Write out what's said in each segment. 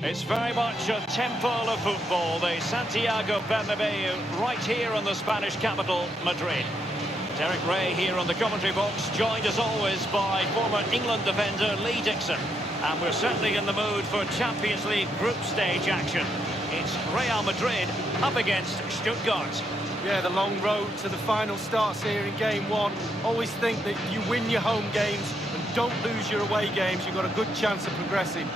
It's very much a temple of football, the Santiago Bernabeu, right here in the Spanish capital, Madrid. Derek Ray here on the commentary box, joined as always by former England defender Lee Dixon. And we're certainly in the mood for Champions League group stage action. It's Real Madrid up against Stuttgart. Yeah, the long road to the final starts here in game one. Always think that you win your home games and don't lose your away games. You've got a good chance of progressing.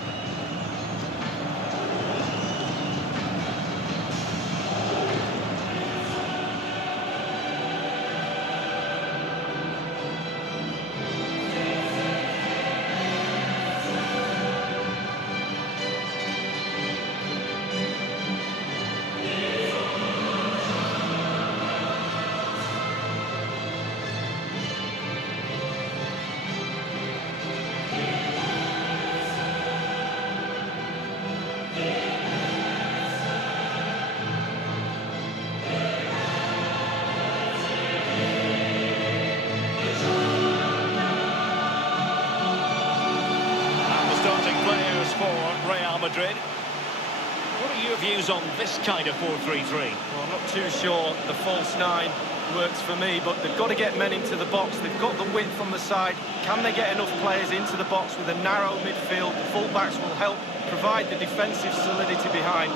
Madrid. What are your views on this kind of 4-3-3? Well, I'm not too sure the false nine works for me, but they've got to get men into the box. They've got the width on the side. Can they get enough players into the box with a narrow midfield? The full-backs will help provide the defensive solidity behind.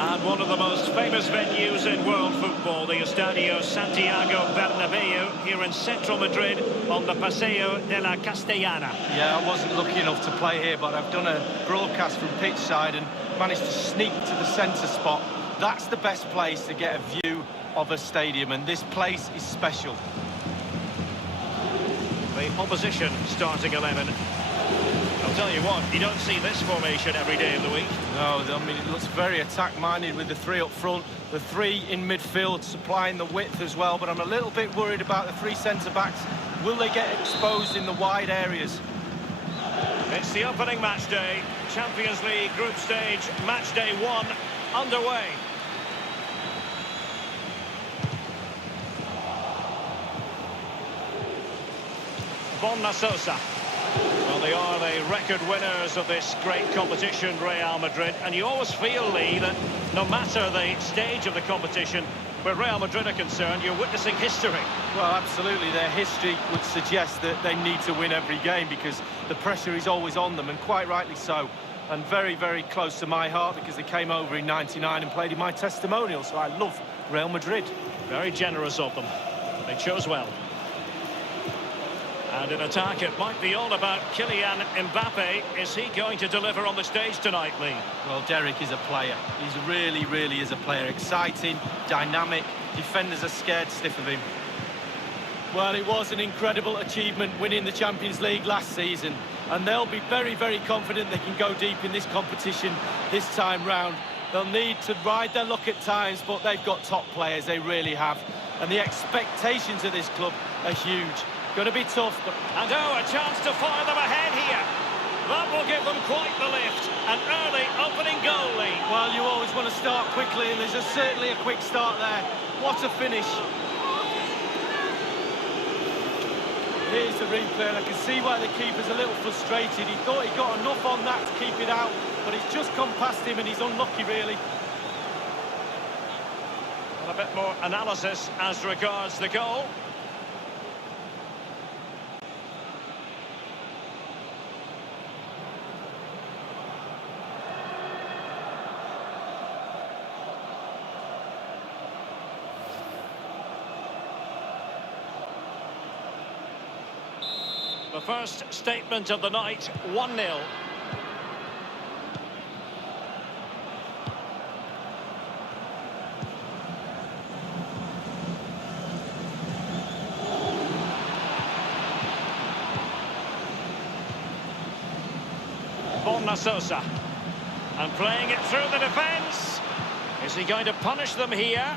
And one of the most famous venues in world football, the Estadio Santiago Bernabeu, here in central Madrid on the Paseo de la Castellana. Yeah, I wasn't lucky enough to play here, but I've done a broadcast from pitch side and managed to sneak to the centre spot. That's the best place to get a view of a stadium, and this place is special. The opposition starting 11. I'll tell you what, you don't see this formation every day of the week. No, I mean, it looks very attack-minded with the three up front, the three in midfield supplying the width as well, but I'm a little bit worried about the three centre-backs. Will they get exposed in the wide areas? It's the opening match day, Champions League group stage, match day 1, underway. Bonna Sosa. Well, they are the record winners of this great competition, Real Madrid. And you always feel, Lee, that no matter the stage of the competition, where Real Madrid are concerned, you're witnessing history. Well, absolutely. Their history would suggest that they need to win every game because the pressure is always on them, and quite rightly so. And very, very close to my heart because they came over in '99 and played in my testimonial, so I love Real Madrid. Very generous of them. They chose well. And in attack, it might be all about Kylian Mbappe. Is he going to deliver on the stage tonight, Lee? Well, Derek is a player. He's really is a player. Exciting, dynamic. Defenders are scared stiff of him. Well, it was an incredible achievement winning the Champions League last season. And they'll be very, very confident they can go deep in this competition this time round. They'll need to ride their luck at times, but they've got top players, they really have. And the expectations of this club are huge. Going to be tough, but... And a chance to fire them ahead here. That will give them quite the lift. An early opening goal, Lee. Well, you always want to start quickly, and there's certainly a quick start there. What a finish. Here's the replay, and I can see why the keeper's a little frustrated. He thought he got enough on that to keep it out, but it's just gone past him, and he's unlucky, really. And a bit more analysis as regards the goal. The first statement of the night, 1-0. Bonna Sosa. And playing it through the defence. Is he going to punish them here?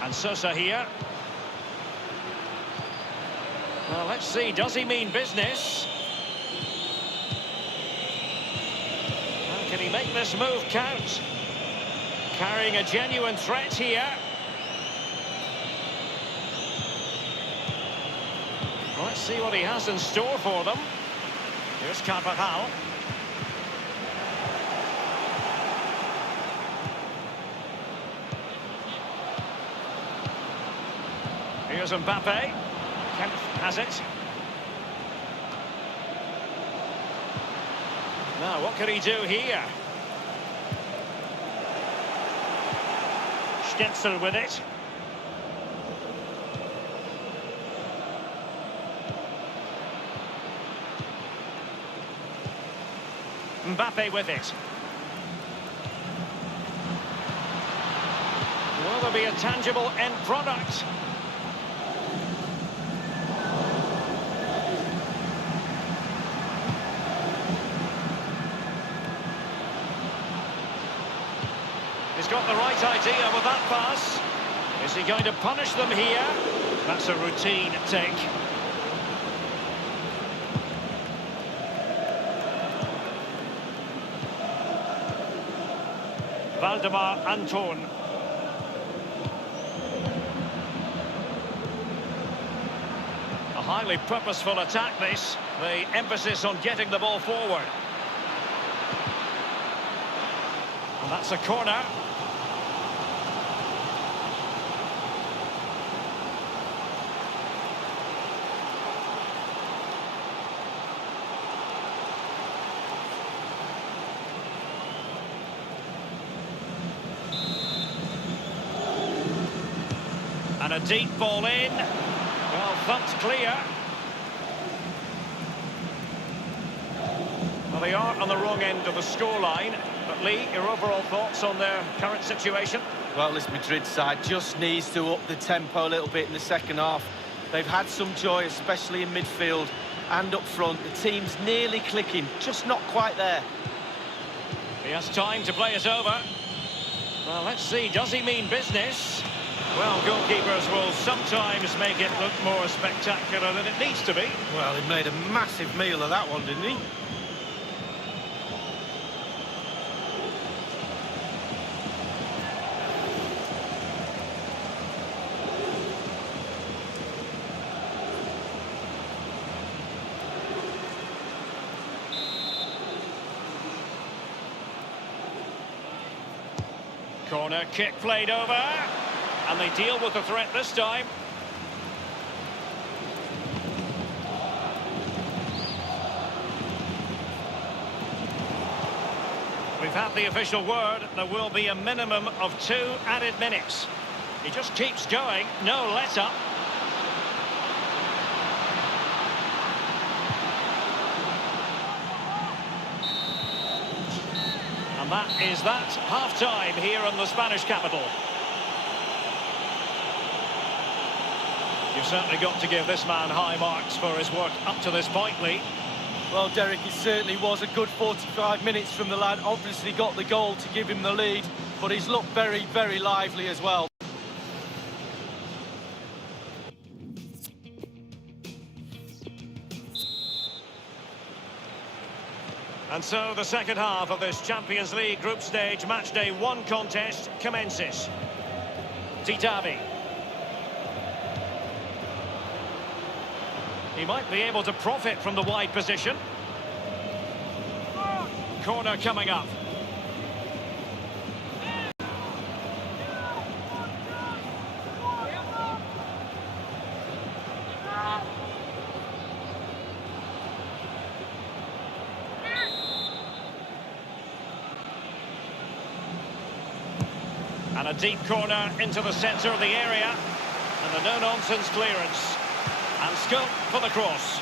And Sosa here. Well, let's see, does he mean business? Well, can he make this move count? Carrying a genuine threat here. Let's see what he has in store for them. Here's Carvajal. Here's Mbappe. Kemp has it. Now, what can he do here? Schnitzel with it. Mbappe with it. Will there be a tangible end product? He's got the right idea with that pass. Is he going to punish them here? That's a routine take. Valdemar Anton. A highly purposeful attack this. The emphasis on getting the ball forward. And that's a corner. And a deep ball in. Well, thumped clear. Well, they are on the wrong end of the scoreline. But Lee, your overall thoughts on their current situation? Well, this Madrid side just needs to up the tempo a little bit in the second half. They've had some joy, especially in midfield and up front. The team's nearly clicking, just not quite there. He has time to play it over. Well, let's see, does he mean business? Well, goalkeepers will sometimes make it look more spectacular than it needs to be. Well, he made a massive meal of that one, didn't he? Corner kick played over. And they deal with the threat this time. We've had the official word. There will be a minimum of 2 added minutes. He just keeps going. No let-up. And that is that. Half-time here in the Spanish capital. You've certainly got to give this man high marks for his work up to this point, Lee. Well, Derek, it certainly was a good 45 minutes from the lad. Obviously got the goal to give him the lead, but he's looked very, very lively as well. And so the second half of this Champions League group stage matchday 1 contest commences. Titavi. He might be able to profit from the wide position. Corner coming up. And a deep corner into the centre of the area. And a no-nonsense clearance. And scope for the cross.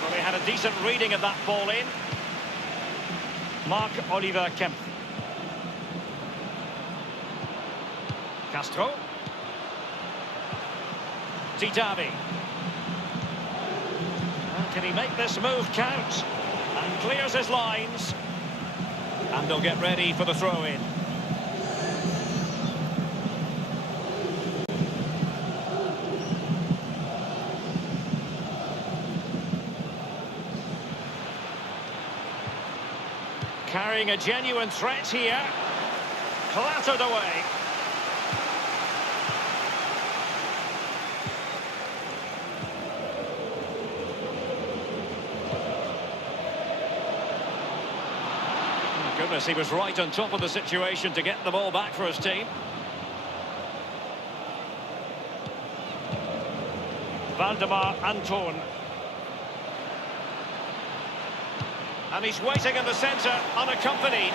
Well, they had a decent reading of that ball in. Marc-Oliver Kemp. Castro. Titavi. And can he make this move count? And clears his lines. And they'll get ready for the throw-in. Carrying a genuine threat here. Clattered away. Goodness, he was right on top of the situation to get the ball back for his team. Valdemar Anton. And he's waiting in the centre, unaccompanied.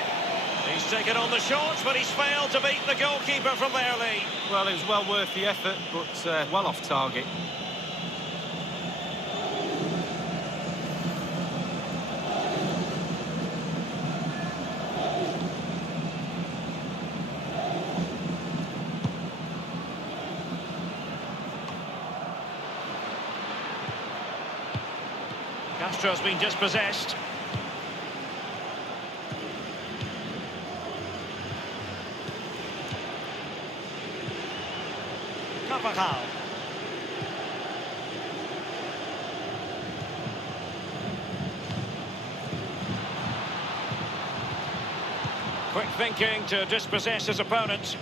He's taken on the shots, but he's failed to beat the goalkeeper from there, Lee. Well, it was well worth the effort, but well off target. Castro's been dispossessed. Carvajal. Quick thinking to dispossess his opponent.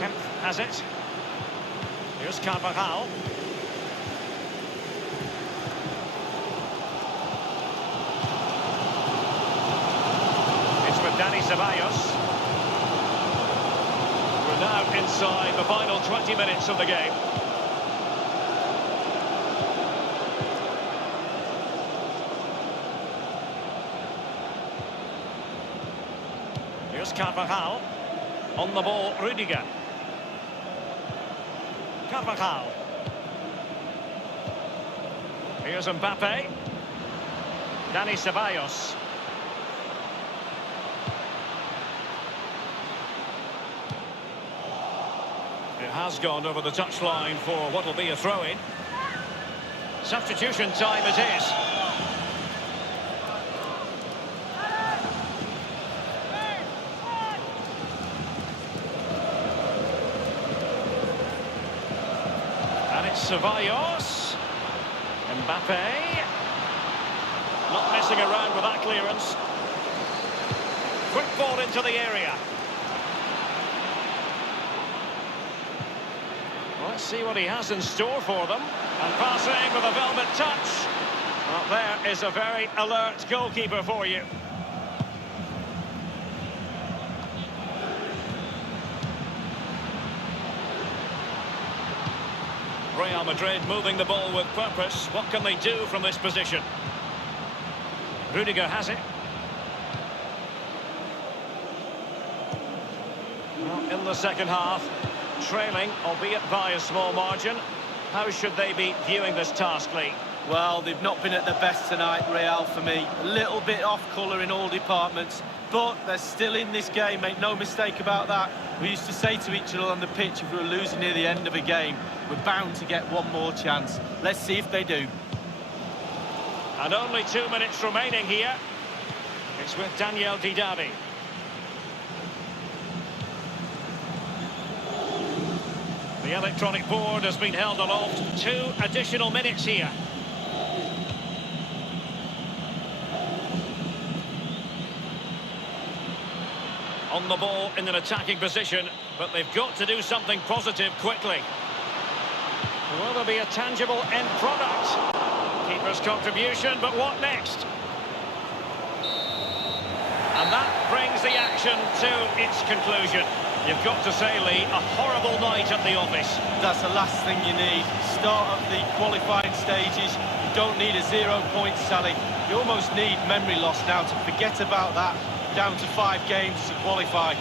Kemp has it. Here's Carvajal. Dani Ceballos. We're now inside the final 20 minutes of the game. Here's Carvajal. On the ball, Rüdiger. Carvajal. Here's Mbappe. Dani Ceballos. It has gone over the touchline for what will be a throw-in. Substitution time it is. And it's Ceballos. Mbappe. Not messing around with that clearance. Quick ball into the area. Let's see what he has in store for them. And passing with a velvet touch. Well, there is a very alert goalkeeper for you. Real Madrid moving the ball with purpose. What can they do from this position? Rüdiger has it. Well, in the second half. Trailing, albeit by a small margin. How should they be viewing this task, Lee? Well, they've not been at their best tonight, Real, for me. A little bit off colour in all departments, but they're still in this game, make no mistake about that. We used to say to each other on the pitch, if we were losing near the end of a game, we're bound to get one more chance. Let's see if they do. And only 2 minutes remaining here. It's with Daniel Didari. The electronic board has been held aloft. 2 additional minutes here. On the ball in an attacking position, but they've got to do something positive quickly. Will there be a tangible end product? Keeper's contribution, but what next? And that brings the action to its conclusion. You've got to say, Lee, a horrible night at the office. That's the last thing you need. Start of the qualifying stages. You don't need a 0 point tally. You almost need memory loss now to forget about that. Down to 5 games to qualify.